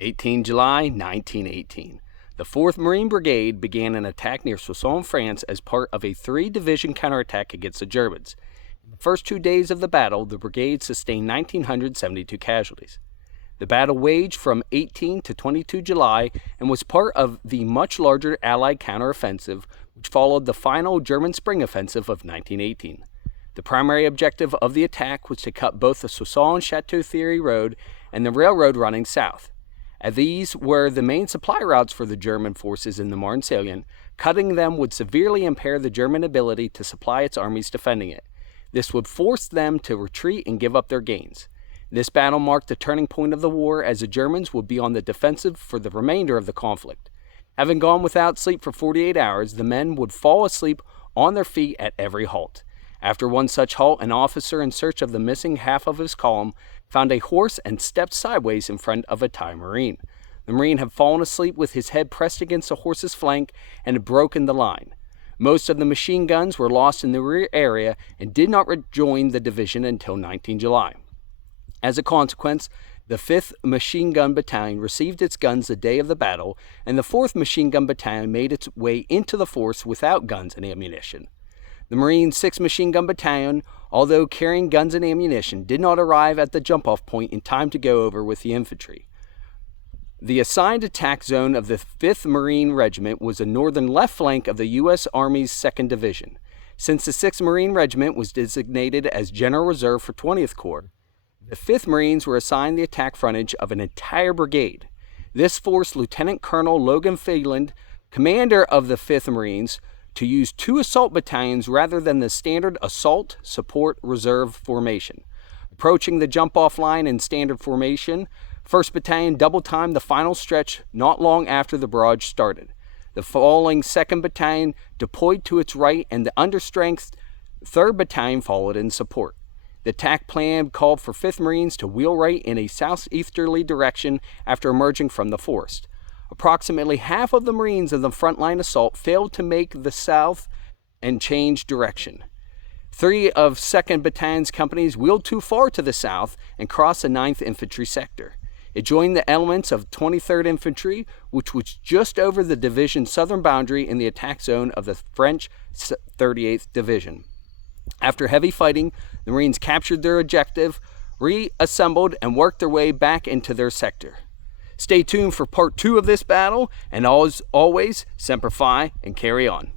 18 July 1918. The 4th Marine Brigade began an attack near Soissons, France as part of a 3-division counterattack against the Germans. In the first 2 days of the battle, the brigade sustained 1,972 casualties. The battle waged from 18 to 22 July and was part of the much larger Allied counteroffensive which followed the final German spring offensive of 1918. The primary objective of the attack was to cut both the Soissons and Château-Thierry road and the railroad running south. As these were the main supply routes for the German forces in the Marne salient, cutting them would severely impair the German ability to supply its armies defending it. This would force them to retreat and give up their gains. This battle marked the turning point of the war, as the Germans would be on the defensive for the remainder of the conflict. Having gone without sleep for 48 hours, the men would fall asleep on their feet at every halt. After one such halt, an officer in search of the missing half of his column found a horse and stepped sideways in front of a Thai Marine. The Marine had fallen asleep with his head pressed against the horse's flank and had broken the line. Most of the machine guns were lost in the rear area and did not rejoin the division until 19 July. As a consequence, the 5th Machine Gun Battalion received its guns the day of the battle, and the 4th Machine Gun Battalion made its way into the force without guns and ammunition. The Marine 6th Machine Gun Battalion, although carrying guns and ammunition, did not arrive at the jump-off point in time to go over with the infantry. The assigned attack zone of the 5th Marine Regiment was the northern left flank of the U.S. Army's 2nd Division. Since the 6th Marine Regiment was designated as General Reserve for 20th Corps, the 5th Marines were assigned the attack frontage of an entire brigade. This forced Lieutenant Colonel Logan Phelan, commander of the 5th Marines, to use 2 assault battalions rather than the standard assault, support, reserve formation. Approaching the jump-off line in standard formation, 1st Battalion double-timed the final stretch not long after the barrage started. The falling 2nd Battalion deployed to its right, and the understrength 3rd Battalion followed in support. The attack plan called for 5th Marines to wheel right in a southeasterly direction after emerging from the forest. Approximately half of the Marines of the frontline assault failed to make the south and change direction. 3 of 2nd Battalion's companies wheeled too far to the south and crossed the 9th Infantry sector. It joined the elements of 23rd Infantry, which was just over the division's southern boundary in the attack zone of the French 38th Division. After heavy fighting, the Marines captured their objective, reassembled, and worked their way back into their sector. Stay tuned for part 2 of this battle, and as always, Semper Fi and carry on.